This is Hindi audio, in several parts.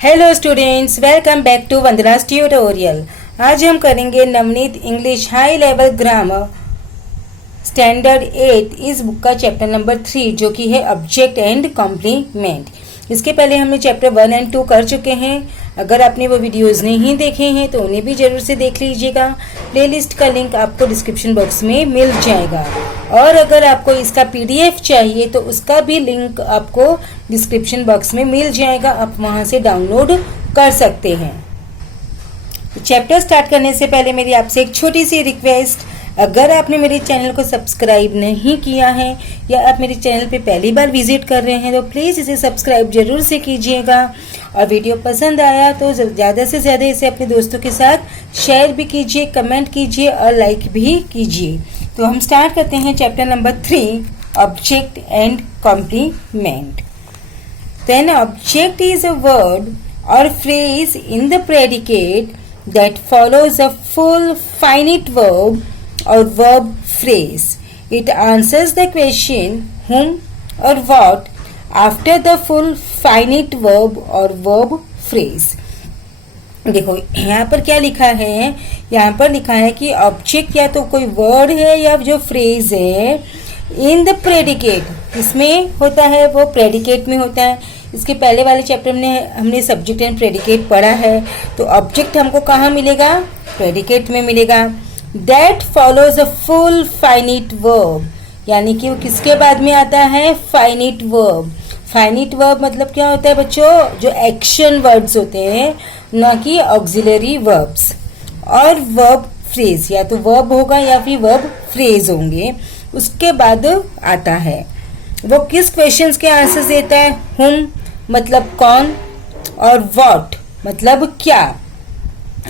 Hello students, welcome back to Vandana's tutorial. आज हम करेंगे Navneet English high level grammar standard 8 इस बुक का चैप्टर नंबर 3 जो कि है ऑब्जेक्ट एंड कॉम्प्लीमेंट। इसके पहले हमने चैप्टर 1 एंड 2 कर चुके हैं। अगर आपने वो वीडियोस नहीं देखे हैं तो उन्हें भी जरूर से देख लीजिएगा। प्लेलिस्ट का लिंक आपको डिस्क्रिप्शन बॉक्स में मिल जाएगा और अगर आपको इसका पीडीएफ चाहिए तो उसका भी लिंक आपको डिस्क्रिप्शन बॉक्स में मिल जाएगा, आप वहां से डाउनलोड कर सकते हैं। चैप्टर स्टार्ट करने से पहले मेरी आपसे एक छोटी सी रिक्वेस्ट, अगर आपने मेरे चैनल को सब्सक्राइब नहीं किया है या आप मेरे चैनल पे पहली बार विजिट कर रहे हैं तो प्लीज़ इसे सब्सक्राइब जरूर से कीजिएगा और वीडियो पसंद आया तो ज़्यादा से ज़्यादा इसे अपने दोस्तों के साथ शेयर भी कीजिए, कमेंट कीजिए और लाइक भी कीजिए। तो हम स्टार्ट करते हैं chapter number 3 object and complement. Then object is a word or phrase in the predicate that follows a full finite verb or verb phrase. It answers the question whom or what after the full finite verb or verb phrase. देखो यहाँ पर क्या लिखा है, यहाँ पर लिखा है कि ऑब्जेक्ट या तो कोई वर्ड है या जो फ्रेज है इन द प्रेडिकेट, इसमें होता है, वो प्रेडिकेट में होता है। इसके पहले वाले चैप्टर में हमने सब्जेक्ट एंड प्रेडिकेट पढ़ा है। तो ऑब्जेक्ट हमको कहाँ मिलेगा? प्रेडिकेट में मिलेगा। That follows a full finite verb, यानी कि वो किसके बाद में आता है? Finite verb. फाइनिट वर्ब मतलब क्या होता है बच्चों? जो एक्शन वर्ड्स होते हैं, ना कि ऑक्सिलरी वर्ब्स। और वर्ब फ्रेज, या तो वर्ब होगा या फिर वर्ब फ्रेज होंगे, उसके बाद आता है। वो किस क्वेश्चंस के आंसर देता है? हुम मतलब कौन और व्हाट मतलब क्या।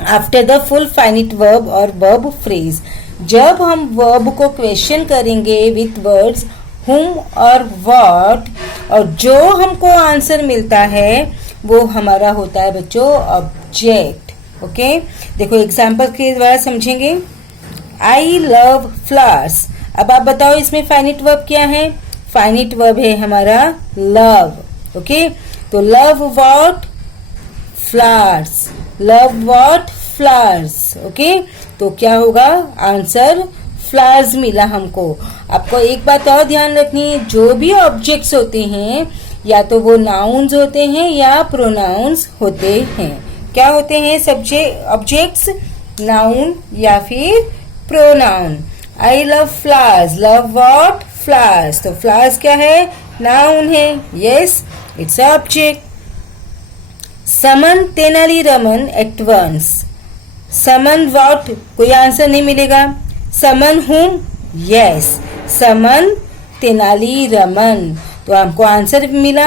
After the full finite verb और वर्ब फ्रेज, जब हम वर्ब को क्वेश्चन करेंगे विथ वर्ड्स हुम और व्हाट और जो हमको आंसर मिलता है वो हमारा होता है बच्चों ऑब्जेक्ट। ओके, देखो एग्जाम्पल के द्वारा समझेंगे। आई लव फ्लावर्स। अब आप बताओ इसमें फाइनिट वर्ब क्या है? फाइनिट वर्ब है हमारा लव। ओके, तो love what? Flowers. Love what? Flowers. Okay, तो क्या होगा आंसर? फ्लावर्स मिला हमको। आपको एक बात और ध्यान रखनी है, जो भी ऑब्जेक्ट्स होते हैं या तो वो नाउन्स होते हैं या प्रोनाउंस होते हैं। क्या होते हैं सब्जेक्ट ऑब्जेक्ट्स? नाउन या फिर pronoun. I love flowers, love what? Flowers. तो फ्लावर्स क्या है? नाउन है। Yes, it's object. Summon Tenali Raman at once. Summon what? कोई आंसर नहीं मिलेगा। Summon whom? Yes, summon Tenali Raman. तो हमको आंसर मिला।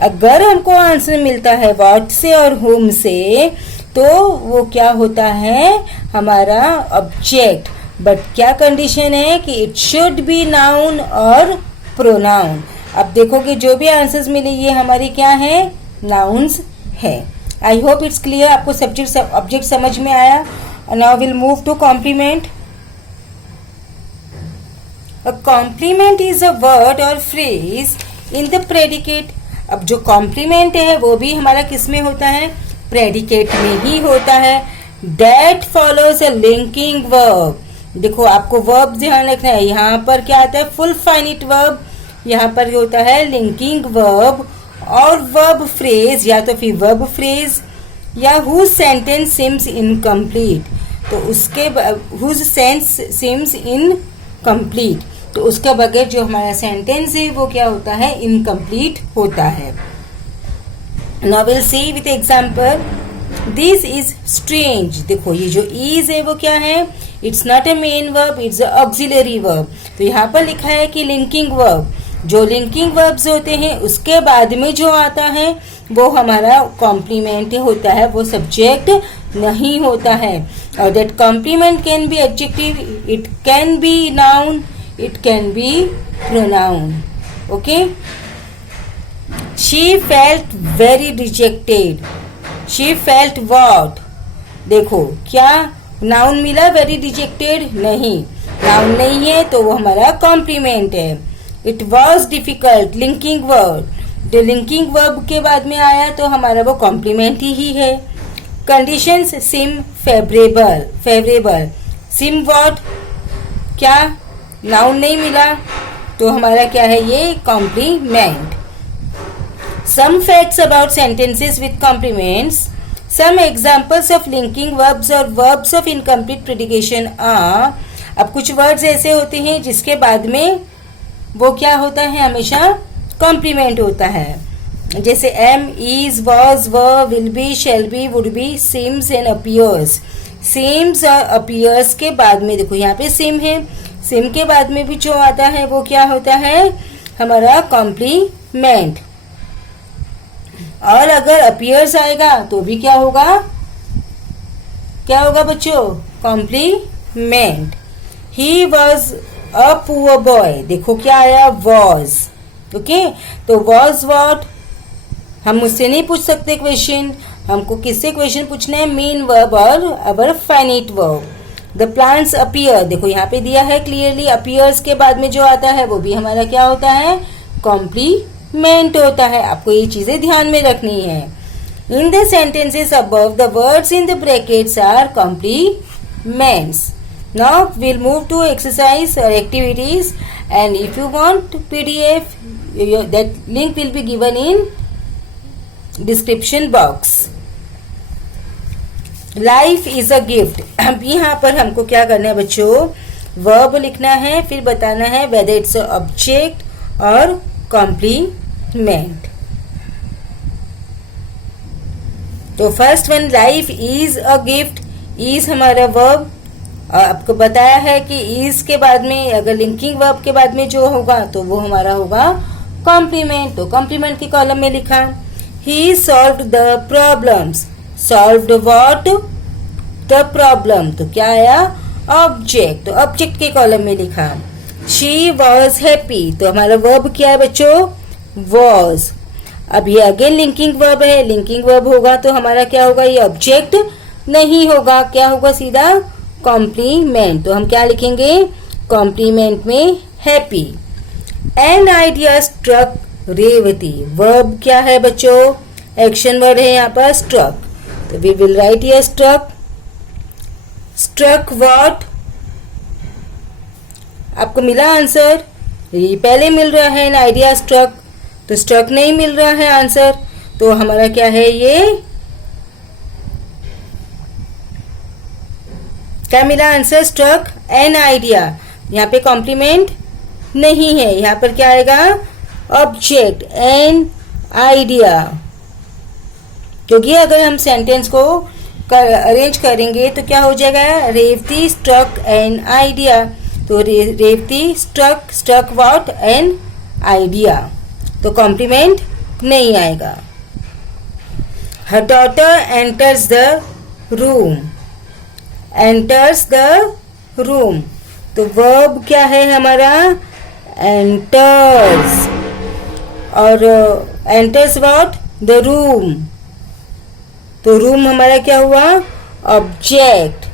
अगर हमको आंसर मिलता है व्हाट से और हुम से तो वो क्या होता है? हमारा ऑब्जेक्ट। बट क्या कंडीशन है कि इट शुड बी नाउन और प्रोनाउन। अब देखोगे जो भी आंसर्स मिले ये हमारे क्या है? नाउन्स है। आई होप इट्स क्लियर, आपको सब्जेक्ट ऑब्जेक्ट समझ में आया। Now will move to complement. A complement is a word or phrase in the predicate. अब जो कॉम्प्लीमेंट है वो भी हमारा किस में होता है? प्रेडिकेट में ही होता है। That follows a linking verb. देखो आपको वर्ब ध्यान रखना है, यहाँ पर क्या आता है? फुल फाइनिट वर्ब, यहाँ पर होता है लिंकिंग वर्ब और वर्ब फ्रेज या तो फिर वर्ब फ्रेज या हुज सेंटेंस सिम्स इनकम्प्लीट। तो उसके हुज सेंस सिम्स इनकम्प्लीट, तो उसके बगैर जो हमारा सेंटेंस है वो क्या होता है? इनकम्प्लीट होता है। Now will see with example. This is strange. देखो ये जो इज है वो क्या है? It's not a main verb, it's a auxiliary verb. तो यहाँ पर लिखा है कि लिंकिंग वर्ब। जो लिंकिंग वर्ब्स होते हैं उसके बाद में जो आता है वो हमारा कॉम्प्लीमेंट होता है, वो सब्जेक्ट नहीं होता है। और that complement can be adjective, it can be noun, it can be pronoun. Okay, she felt very dejected. She felt what? देखो क्या नाउन मिला? वेरी डिजेक्टेड नहीं, नाउन नहीं है तो वो हमारा कॉम्प्लीमेंट है। It was difficult, linking word. जो लिंकिंग वर्ब के बाद में आया तो हमारा वो कॉम्प्लीमेंट ही है। Conditions seem favourable seem what, क्या नाउन नहीं मिला तो हमारा क्या है ये complement. Some facts about sentences with complements, some examples of linking verbs or verbs of incomplete predication are. अब कुछ वर्ड्स ऐसे होते हैं जिसके बाद में वो क्या होता है, हमेशा कॉम्प्लीमेंट होता है, जैसे am, is, was, were, will be, shall be, would be, seems and appears. Seems और अपीयर्स के बाद में देखो यहाँ पे सिम है, सिम के बाद में भी जो आता है वो क्या होता है हमारा कॉम्प्लीमेंट। और अगर अपीयर्स आएगा तो भी क्या होगा, क्या होगा बच्चों, complement. He was a poor boy, देखो क्या आया वॉज, ओके। तो वॉज वॉट, हम मुझसे नहीं पूछ सकते क्वेश्चन, हमको किससे क्वेश्चन पूछना है, मेन वर्ब और our finite verb. The plants appear, देखो यहाँ पे दिया है क्लियरली, अपीयर्स के बाद में जो आता है वो भी हमारा क्या होता है, कॉम्प्लीमेंट होता है। आपको ये चीजें ध्यान में रखनी है। In the sentences above the words in the brackets are complements. Now we'll move to exercise or activities, and if you want PDF, that link will be given in description box. Life is a gift. अब यहाँ पर हमको क्या करना है बच्चों, verb लिखना है, फिर बताना है whether it's a object और complement. तो first one, life is a gift, is हमारा verb। आपको बताया है कि इज के बाद में अगर लिंकिंग वर्ब के बाद में जो होगा तो वो हमारा होगा कॉम्प्लीमेंट। तो कॉम्प्लीमेंट के कॉलम में लिखा ही solved the problems, solved what, the problem, तो क्या आया ऑब्जेक्ट, तो ऑब्जेक्ट के कॉलम में लिखा शी वॉज हैप्पी, तो हमारा वर्ब क्या है बच्चों, वॉज। अब ये अगेन लिंकिंग वर्ब है, लिंकिंग वर्ब होगा तो हमारा क्या होगा, ये ऑब्जेक्ट नहीं होगा, क्या होगा सीधा कॉम्प्लीमेंट। तो हम क्या लिखेंगे कॉम्प्लीमेंट में happy. An idea struck Revati, verb क्या है बच्चों, एक्शन वर्ड है यहाँ पर स्ट्रक, तो we will write here struck. Struck what, आपको मिला आंसर, ये पहले मिल रहा है एन आइडिया स्ट्रक, तो स्ट्रक नहीं मिल रहा है आंसर, तो हमारा क्या है ये क्या मिला आंसर, स्ट्रक एन आइडिया। यहाँ पे कॉम्प्लीमेंट नहीं है, यहाँ पर क्या आएगा ऑब्जेक्ट एन आइडिया, क्योंकि अगर हम सेंटेंस को अरेंज करेंगे तो क्या हो जाएगा, रेवती स्ट्रक एन आइडिया, तो Revathi struck what an idea, तो कॉम्प्लीमेंट नहीं आएगा। Her daughter enters the room, enters the room, तो वर्ब क्या है हमारा एंटर्स, और एंटर्स व्हाट द रूम, तो रूम हमारा क्या हुआ ऑब्जेक्ट,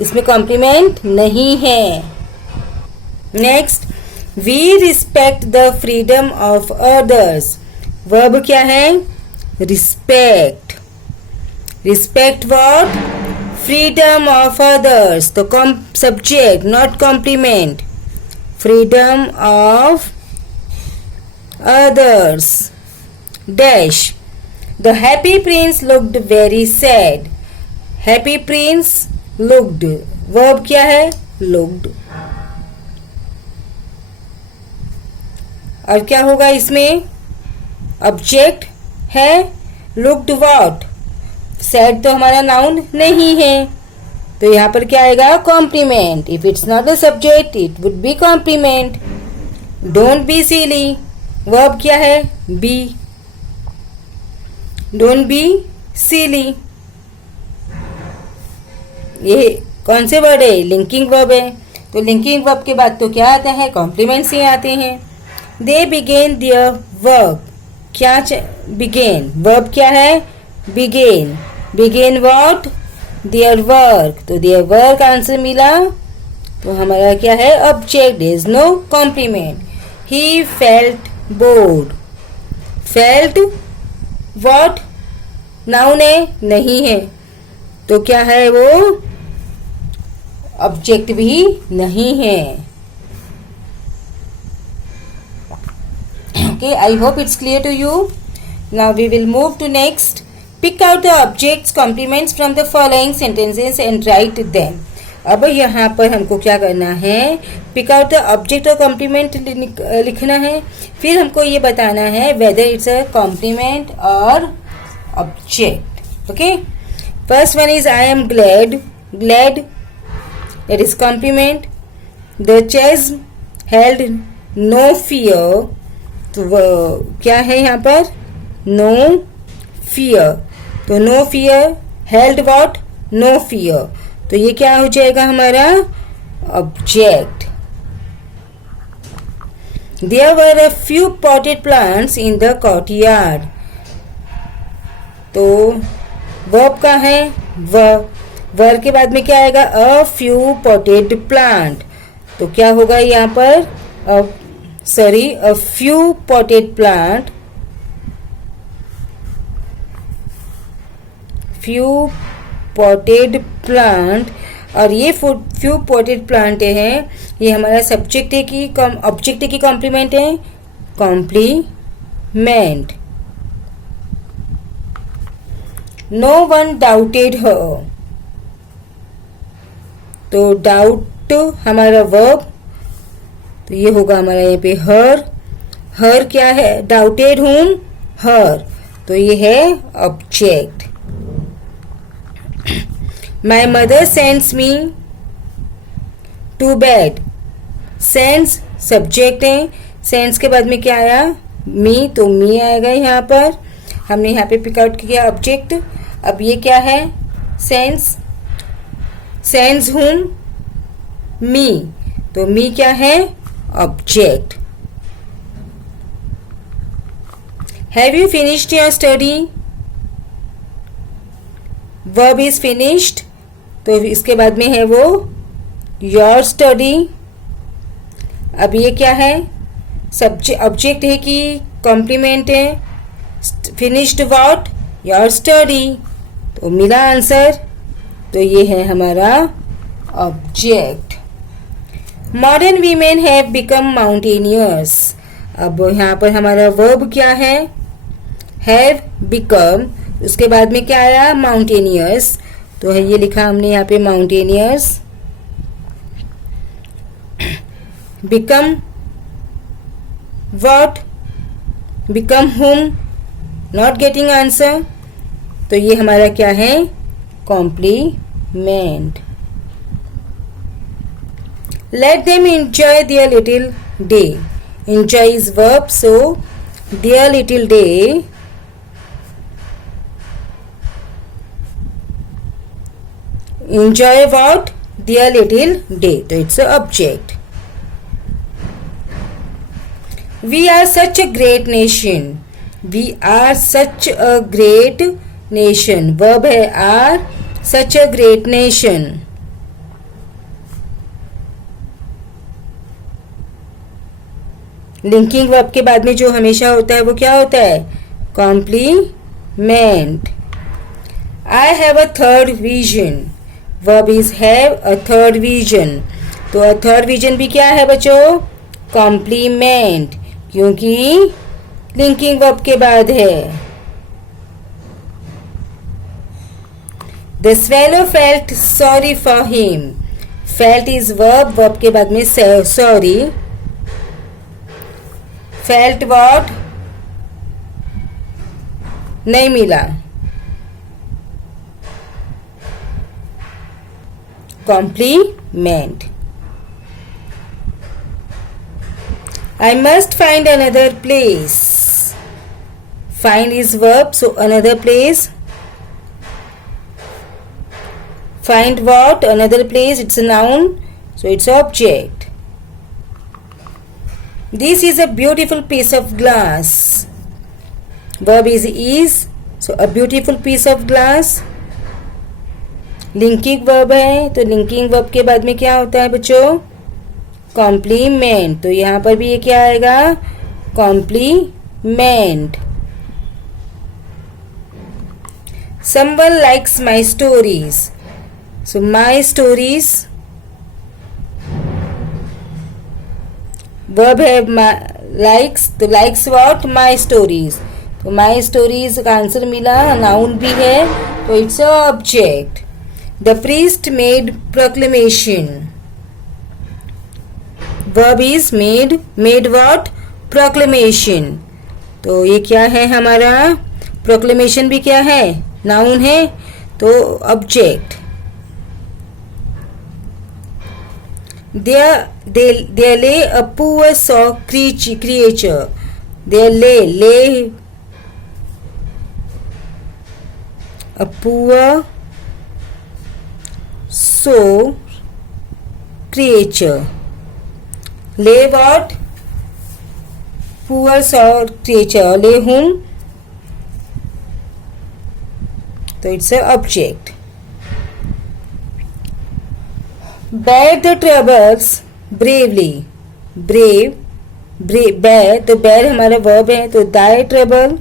इसमें कॉम्प्लीमेंट नहीं है। Next, we respect the freedom of others, verb क्या है respect, respect what freedom of others, तो subject not complement, freedom of others dash. The happy prince looked very sad, happy prince looked, verb क्या है लुक्ड, और क्या होगा इसमें ऑब्जेक्ट है लुक्ड व्हाट, सैड तो हमारा नाउन नहीं है, तो यहाँ पर क्या आएगा complement. If it's not a subject it would be complement. Don't be silly, verb क्या है बी, डोंट बी सिली, ये कौन से वर्ड है लिंकिंग वर्ब है, तो लिंकिंग वर्ब के बाद तो क्या आता है कॉम्प्लीमेंट्स ही आते हैं। दे बिगेन देयर वर्क, क्या बिगेन, वर्ब क्या है begin, begin what their work, तो देयर वर्क आंसर मिला, तो हमारा क्या है object, is no complement. He felt bored. Felt what, noun है, नहीं है, तो क्या है वो, ऑब्जेक्ट भी नहीं है। Okay, I hope it's clear to you. Now we will move to next. Pick out the objects complements from the following sentences and write them. अब यहाँ पर हमको क्या करना है, पिक आउट द ऑब्जेक्ट और कॉम्प्लीमेंट लिखना है। फिर हमको ये बताना है वेदर इट्स अ कॉम्प्लीमेंट और object. Okay, first one is I am glad, glad that is complement. The chase held no fear, तो क्या है यहाँ पर, नो फियर, तो no fear held what, no fear, तो ये क्या हो जाएगा हमारा object. There were a few potted plants in the courtyard, तो वर्ब का है वर्ब के बाद में क्या आएगा, अ फ्यू पॉटेड प्लांट, तो क्या होगा यहाँ पर, a few potted plant, few potted plant, और ये few potted plant है, ये हमारा सब्जेक्ट है कि ऑब्जेक्ट है कि कॉम्प्लीमेंट है, कॉम्प्लीमेंट। नो वन डाउटेड हर, तो डाउट हमारा वर्ब, तो ये होगा हमारा यहाँ पे हर, हर क्या है, डाउटेड हुम, हर, तो ये है object. My mother sends me to bed, sends subject है, सेंड्स के बाद में क्या आया, मी, तो मी आएगा यहाँ पर, हमने यहाँ पे पिक आउट किया ऑब्जेक्ट। अब ये क्या है, सेंड्स, सेंड्स हुम, मी, तो मी क्या है, object. Have you finished your study? Verb is finished, तो इसके बाद में है वो your study। अब ये क्या है, सब्जेक्ट, ऑब्जेक्ट है कि कॉम्प्लीमेंट है, finished what, your study, तो मिला आंसर, तो ये है हमारा object. Modern women have become mountaineers, अब यहाँ पर हमारा वर्ब क्या है, हैव बिकम, उसके बाद में क्या आया, माउंटेनियर्स, तो है ये लिखा हमने यहाँ पे माउंटेनियर्स। बिकम व्हाट, बिकम हुम, नॉट गेटिंग आंसर, तो ये हमारा क्या है, complement. Let them enjoy their little day. Enjoy is verb, so their little day. Enjoy what? Their little day. So it's an object. We are such a great nation. We are such a great nation. Verb है are, such a great nation. Linking verb के बाद में जो हमेशा होता है वो क्या होता है, complement. I have a third vision, verb is have a third vision, तो अ थर्ड विजन भी क्या है बच्चों, कॉम्प्लीमेंट, क्योंकि लिंकिंग वर्ब के बाद है। The swallow felt sorry for him, felt is verb, verb के बाद में सॉरी, फेल्ट व्हाट, नहीं मिला, complement. I must find another place, find is verb, so another place, find what, another place, it's a noun, so it's object. This is a beautiful piece of glass, verb is, so a beautiful piece of glass, linking verb है, तो लिंकिंग वर्ब के बाद में क्या होता है बच्चों, कॉम्प्लीमेंट, तो यहाँ पर भी ये क्या आएगा, compliment. Someone likes my stories. So my stories verb है likes, तो likes what? My stories. तो my stories का आंसर मिला, नाउन भी है तो it's a object. The priest made proclamation. Verb is made. Made what? Proclamation. तो ये क्या है हमारा? Proclamation भी क्या है? नाउन है तो object. There lay a poor saw creature. There lay a poor saw creature. Lay what? Poor saw creature. Lay whom? तो it's a object. Bear the troubles bravely. bear, तो bear हमारा verb है तो thy trouble.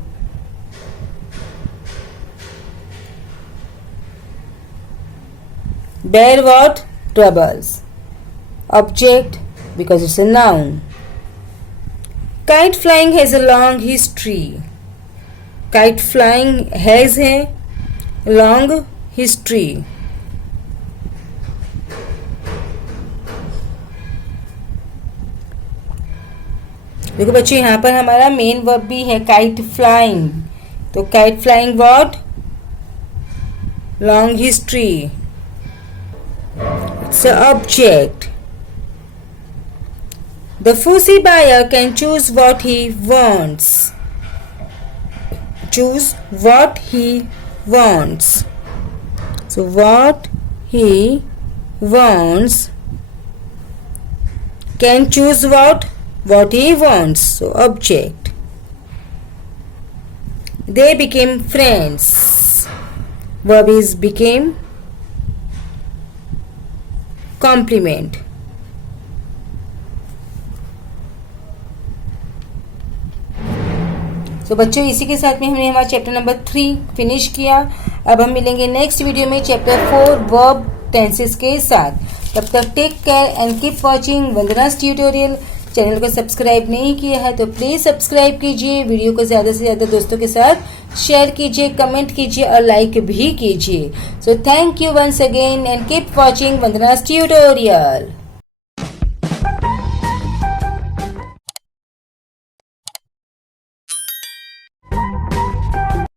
Bear what? Troubles. Object because it's a noun. Kite flying has a long history. Kite flying has a long history. देखो बच्चों यहाँ पर हमारा मेन वर्ब भी है काइट फ्लाइंग. तो kite flying what? Long history. It's a object. The fussy buyer can choose what he wants. Choose what he wants. So what he wants can choose what? What he wants. So object. They became friends. Verb is became. Complement. तो बच्चों इसी के साथ में हमने हमारा चैप्टर नंबर 3 फिनिश किया. अब हम मिलेंगे नेक्स्ट वीडियो में चैप्टर 4 वर्ब टेंसेस के साथ. तब तक take care and keep watching Vandana's tutorial. Channel को सब्सक्राइब नहीं किया है तो प्लीज सब्सक्राइब कीजिए. वीडियो को ज़्यादा से ज़्यादा दोस्तों के साथ शेयर कीजिए, कमेंट कीजिए और लाइक भी कीजिए. So thank you once again and keep watching Vandana's tutorial.